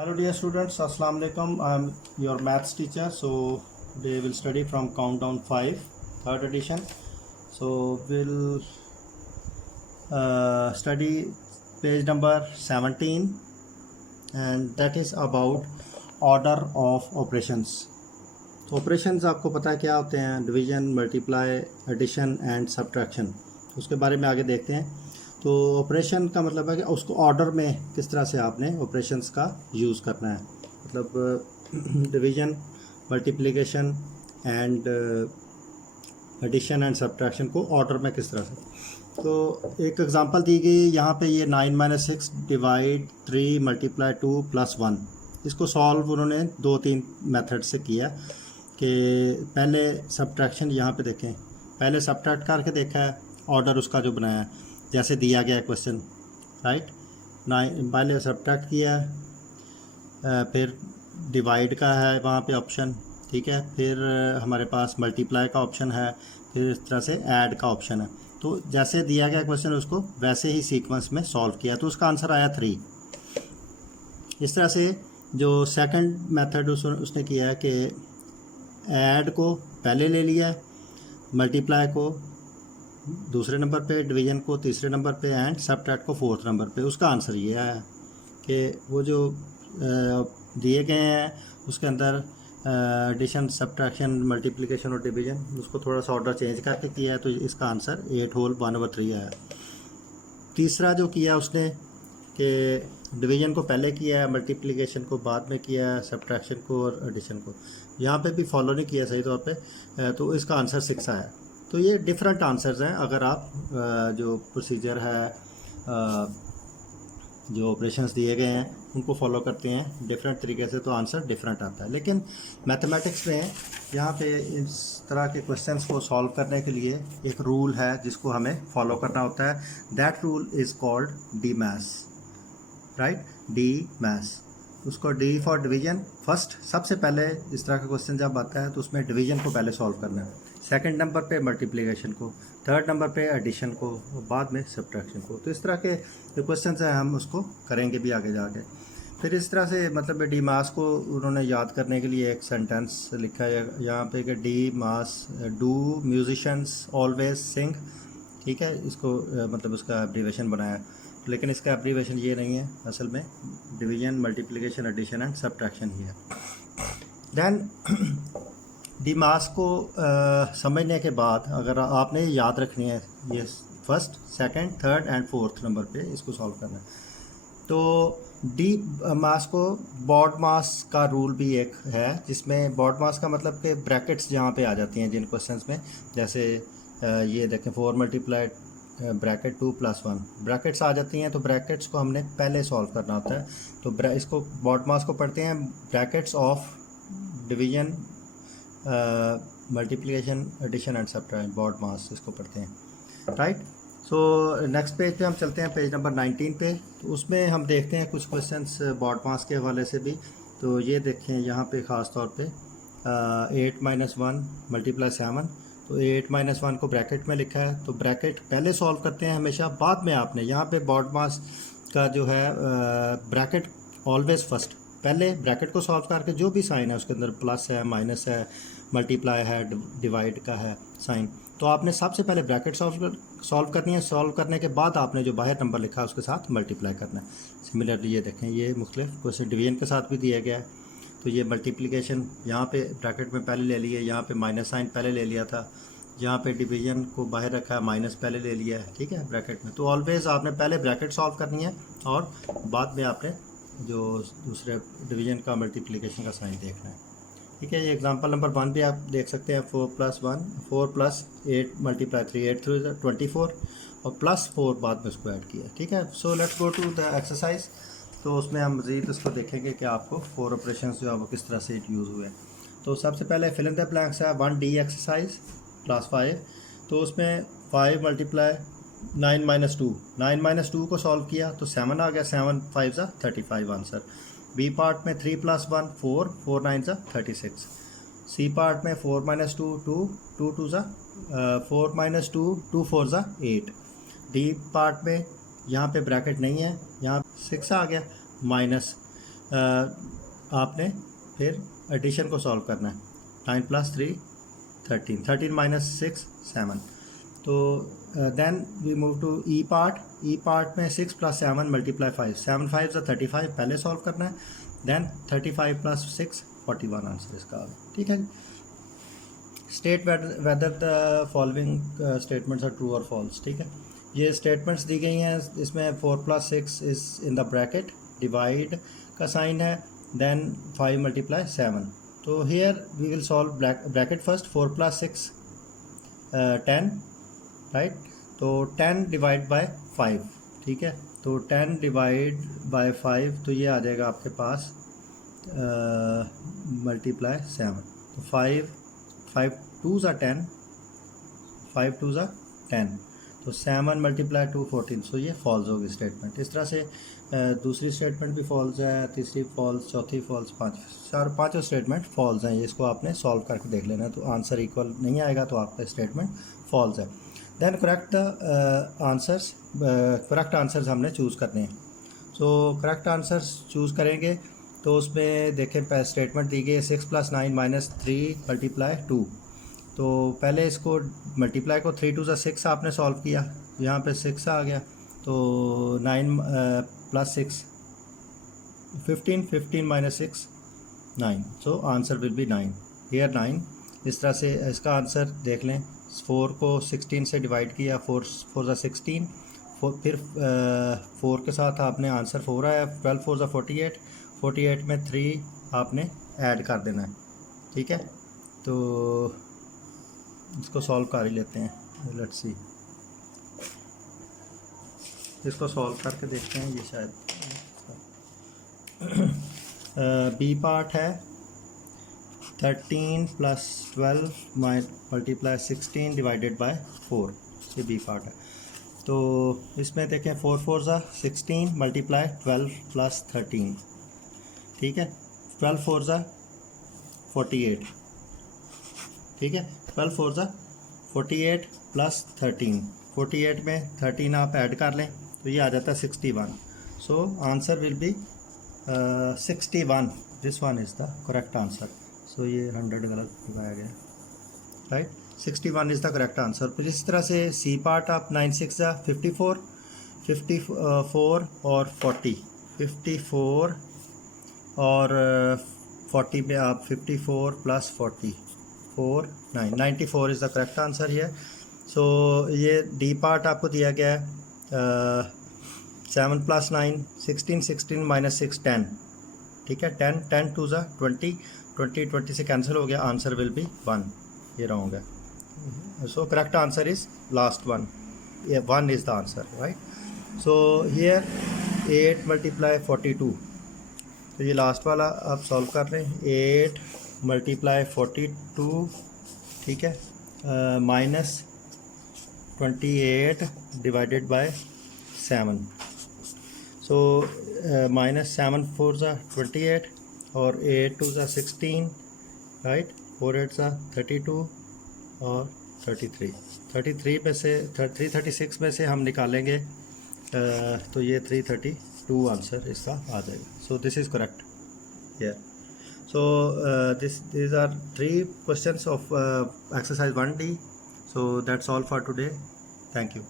Hello dear students, Assalamu alaikum. I am your maths teacher. So we will study from Countdown 5, third edition. So we'll study page number 17, and that is about order of operations. तो operations आपको पता है क्या होते हैं? Division, multiply, addition and subtraction. उसके बारे में आगे देखते हैं। तो ऑपरेशन का मतलब है कि उसको ऑर्डर में किस तरह से आपने ऑपरेशंस का यूज़ करना है। मतलब division, multiplication and addition and subtraction को ऑर्डर में किस तरह से। तो एक एग्जांपल दी गई यहाँ पे, ये 9 - 6 डिवाइड 3 मल्टीप्लाई 2 + 1। इसको सॉल्व उन्होंने 2-3 मेथड से किया कि पहले सब्ट्रैक्शन यहाँ पे देखें, पहले सब्ट्रैक्ट करके देखा है, ऑर्डर उसका जो बनाया है जैसे दिया गया क्वेश्चन, राइट। पहले सब्ट्रैक्ट किया है, फिर डिवाइड का है वहाँ पे ऑप्शन, ठीक है, फिर हमारे पास मल्टीप्लाई का ऑप्शन है, फिर इस तरह से ऐड का ऑप्शन है। तो जैसे दिया गया क्वेश्चन उसको वैसे ही सीक्वेंस में सॉल्व किया, तो उसका आंसर आया 3। इस तरह से जो सेकंड मेथड उसने किया है कि ऐड को पहले ले लिया है, मल्टीप्लाई को दूसरे नंबर पे, डिवीजन को तीसरे नंबर पे एंड सब्ट्रैक्ट को फोर्थ नंबर पे। उसका आंसर ये आया कि वो जो दिए गए हैं उसके अंदर एडिशन, सब्ट्रैक्शन, मल्टीप्लिकेशन और डिवीजन, उसको थोड़ा सा ऑर्डर चेंज करके किया है, तो इसका आंसर 8 होल 1/3 आया। तीसरा जो किया उसने कि डिवीजन को पहले किया है, मल्टीप्लिकेशन को बाद में किया है, सब्ट्रैक्शन को और एडिशन को यहाँ पे भी फॉलो नहीं किया सही तौर पे, तो इसका आंसर 6 आया। तो ये डिफरेंट आंसर्स हैं। अगर आप जो प्रोसीजर है, जो ऑपरेशंस दिए गए हैं उनको फॉलो करते हैं डिफरेंट तरीके से, तो आंसर डिफरेंट आता है। लेकिन मैथमेटिक्स में यहाँ पे इस तरह के क्वेश्चंस को सॉल्व करने के लिए एक रूल है जिसको हमें फॉलो करना होता है। That rule is called D maths, right, D maths. उसको डी फॉर डिवीजन फर्स्ट, सबसे पहले इस तरह का क्वेश्चन जब आता है तो उसमें डिवीजन को पहले सॉल्व करना है, सेकंड नंबर पे मल्टीप्लिकेशन को, थर्ड नंबर पे एडिशन को और बाद में सब्ट्रैक्शन को। तो इस तरह के जो क्वेश्चन हैं हम उसको करेंगे भी आगे जाके। फिर इस तरह से मतलब डी मास को उन्होंने याद करने के लिए एक सेंटेंस लिखा है यहाँ पे कि DMAS do musicians always sing, ठीक है। इसको मतलब उसका एब्रीवेशन बनाया है, लेकिन इसका एब्रीवेशन ये नहीं है, असल में division, multiplication, addition and subtraction ही है। देन डी मास को समझने के बाद अगर आपने याद रखनी है, ये first, second, third and fourth number पे इसको सॉल्व करना है। तो डी मास को बॉड मास का रूल भी एक है, जिसमें बॉड मास का मतलब कि ब्रैकेट्स जहाँ पे आ जाती हैं जिन क्वेश्चंस में, जैसे ये देखें 4 मल्टीप्लाइड ब्रैकेट 2 + 1 ब्रैकेट्स आ जाती हैं, तो ब्रैकेट्स को हमने पहले सॉल्व करना होता है। तो इसको बॉड मास को पढ़ते हैं brackets of division, multiplication, addition and subtraction, BODMAS इसको पढ़ते हैं, राइट। सो नेक्स्ट पेज पे हम चलते हैं, पेज नंबर 19 पे। तो उसमें हम देखते हैं कुछ क्वेश्चंस बॉड मास के हवाले से भी। तो ये देखें यहाँ पे ख़ास तौर पे 8 - 1 × 7। तो 8 - 1 को ब्रैकेट में लिखा है, तो ब्रैकेट पहले सॉल्व करते हैं हमेशा, बाद में आपने यहाँ पे बॉड मास का जो है ब्रैकेट ऑलवेज फर्स्ट, पहले ब्रैकेट को सॉल्व करके जो भी साइन है उसके अंदर प्लस है, माइनस है, मल्टीप्लाई है, डिवाइड का है साइन, तो आपने सबसे पहले ब्रैकेट सॉल्व करनी है। सॉल्व करने के बाद आपने जो बाहर नंबर लिखा है उसके साथ मल्टीप्लाई करना है। सिमिलरली ये देखें, ये मुख्तलिफ क्वेश्चन डिवीजन के साथ भी दिया गया है। तो ये मल्टीप्लिकेशन यहाँ पे ब्रैकेट में पहले ले लिए, यहाँ पे माइनस साइन पहले ले लिया था, यहाँ पे डिवीजन को बाहर रखा है, माइनस पहले ले लिया है, ठीक है, ब्रैकेट में। तो ऑलवेज आपने पहले ब्रैकेट सॉल्व करनी है और बाद में आपने जो दूसरे डिवीजन का, मल्टीप्लिकेशन का साइन देखना है, ठीक है। ये एग्जांपल नंबर 1 भी आप देख सकते हैं, 4 + 1 4 + 8 × 3 8 3 24 और +4 बाद में उसको ऐड किया, ठीक है। So let's go to the exercise. तो उसमें हम मज़ीद इसको देखेंगे कि आपको 4 ऑपरेशंस जो है वो किस तरह से यूज़ हुए। तो सबसे पहले फिल इन द ब्लैंक्स है 1D एक्सरसाइज +5। तो उसमें 5 × 9 - 2, 9 - 2 को सॉल्व किया तो 7 आ गया, 7 × 5 = 35 आंसर। बी पार्ट में 3 + 1 4 4 9 = 36। सी पार्ट में 4 - 2 2 2 2 4 - 2 2 4 = 8। डी पार्ट में यहाँ पे ब्रैकेट नहीं है, यहाँ 6 आ गया, माइनस आपने फिर एडिशन को सॉल्व करना है। 9 + 3 13, 13 - 6 7। तो then we move to E part. E part में 6 + 7 × 5, 7 5 = 35 पहले सॉल्व करना है। देन 35 + 6 41 आंसर इसका। ठीक है। State whether the following statements are true और फॉल्स। ठीक है, ये स्टेटमेंट्स दी गई हैं, इसमें 4 + 6 is in the bracket, divide का साइन है, देन 5 × 7। तो here we will solve bracket first. 4 + 6 10, right. तो 10 डिवाइड बाय 5। ठीक है, तो 10 डिवाइड बाय 5, तो ये आ जाएगा आपके पास मल्टीप्लाई 7। तो 5 2s are 10, 5 2s are 10। तो 7 × 2 14। सो ये फॉल्स होगी स्टेटमेंट। इस तरह से दूसरी स्टेटमेंट भी फॉल्स है, तीसरी फॉल्स, चौथी फॉल्स, पाँचों स्टेटमेंट फॉल्स हैं। इसको आपने सॉल्व करके देख लेना है। तो आंसर इक्वल नहीं आएगा तो आपका स्टेटमेंट फॉल्स है। Then correct answers, correct answers हमने चूज़ करने हैं। सो करेक्ट आंसर्स चूज़ करेंगे तो उसमें देखें स्टेटमेंट दी गई है 6 + 9 - 3 × 2। तो पहले इसको मल्टीप्लाई को 3 2 = 6 आपने सॉल्व किया, यहाँ पे 6 आ गया। तो 9 + 6 15, 15 - 6 9। सो आंसर विल बी 9, हियर 9। इस तरह से इसका आंसर देख लें। 4 को 16 से डिवाइड किया, 4 4 = 16, फिर 4 के साथ आपने आंसर 4 आया, 12 4 = 48, 48 में 3 आपने ऐड कर देना है। ठीक है, तो इसको सॉल्व कर ही लेते हैं। लेट्स सी, इसको सॉल्व करके देखते हैं। ये शायद बी पार्ट है 13 + 12 × 16 डिवाइडेड बाय 4। ये बी पार्ट है। तो इसमें देखें 4 4 = 16 × 12 + 13। ठीक है, 12 4 = 48। ठीक है, 12 4 = 48 + 13। 48 में 13 आप ऐड कर लें तो ये आ जाता है 61। So answer will be 61। This one is the correct answer. So ये 100 गलत लगाया गया, right. 61 is the correct answer. फिर इस तरह से सी पार्ट आप 9 6 = 54, 54 और 40, 54 और 40 में आप 54 + 40 4 9 94 इज़ द करेक्ट आंसर है। सो ये डी पार्ट आपको दिया गया है 7 + 9 16, 16 - 6 10। ठीक है, 10 10 2 = 20, 20 20 से कैंसिल हो गया, आंसर विल बी 1। ये रॉन्ग है। So correct answer is last one, 1 is the answer, right. So here 8 × 42। तो ये लास्ट वाला आप सॉल्व कर रहे हैं। 8 × 42, ठीक है, -28 डिवाइडेड बाय 7। सो -7 4 = 28 और 8 2 = 16, राइट। 4 8 = 32 और 33। 33 में से 336 में से हम निकालेंगे तो ये 332 आंसर इसका आ जाएगा। So this is correct here. So these are 3 questions of exercise 1D. So that's all for today. Thank you.